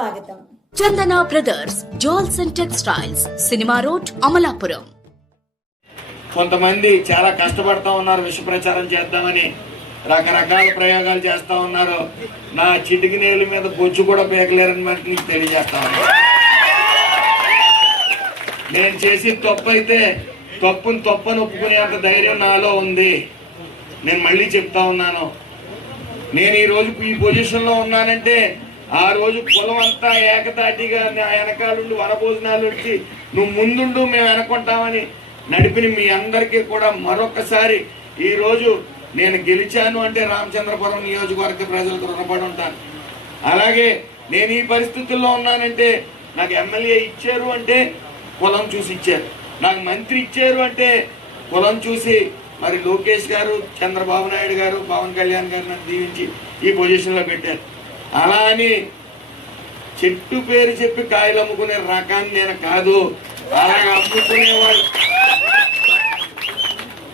స్వాగతం. Chandana brothers jewels and textiles cinema road Amalapuram. కొంతమంది చాలా కష్టపడతా ఉన్నారు విష ప్రచారం చేద్దామని. రకరకాల ప్రయోగాలు చేస్తా ఉన్నారు. నా చిటికి నేల మీద బొచ్చు కూడా పీకలేరని మనకి నీకు తెలియజేస్తా నేను చేసి తప్పు అయితే తప్పును తప్పని ఒప్పుకునేంత ధైర్యం నాలో ఉంది. నేను మళ్ళీ చెప్తా ఉన్నాను. నేను ఈ రోజు ఈ పొజిషన్లో ఉన్నానంటే ఆ రోజు కులం అంతా ఏకతాటిగా నా వెనకాలండి వరభోజనాలు వచ్చి నువ్వు ముందుండు మేము వెనకుంటామని నడిపిన మీ అందరికీ కూడా మరొకసారి ఈరోజు నేను గెలిచాను అంటే రామచంద్రపురం నియోజకవర్గ ప్రజలకు రుణపడి ఉంటాను. అలాగే నేను ఈ పరిస్థితుల్లో ఉన్నానంటే నాకు ఎమ్మెల్యే ఇచ్చారు అంటే కులం చూసి ఇచ్చారు. నాకు మంత్రి ఇచ్చారు అంటే కులం చూసి మరి లోకేష్ గారు చంద్రబాబు నాయుడు గారు పవన్ కళ్యాణ్ గారు నన్ను దీవించి ఈ పొజిషన్లో పెట్టారు. అలా అని చెట్టు పేరు చెప్పి కాయలు అమ్ముకునే రకాన్ని నేను కాదు. అలాగ అమ్ముకునేవాడు.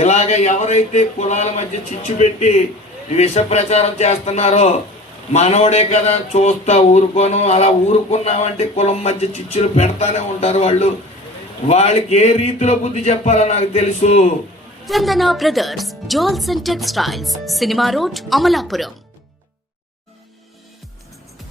ఇలాగ ఎవరైతే కులాల మధ్య చిచ్చు పెట్టి విష ప్రచారం చేస్తున్నారో మనవడే కదా చూస్తా ఊరుకోను అలా ఊరుకున్నామంటే కులం మధ్య చిచ్చులు పెడతానే ఉంటారు వాళ్ళు. వాళ్ళకి ఏ రీతిలో బుద్ధి చెప్పాలో నాకు తెలుసు. Chandana brothers jewels and textiles cinema road Amalapuram.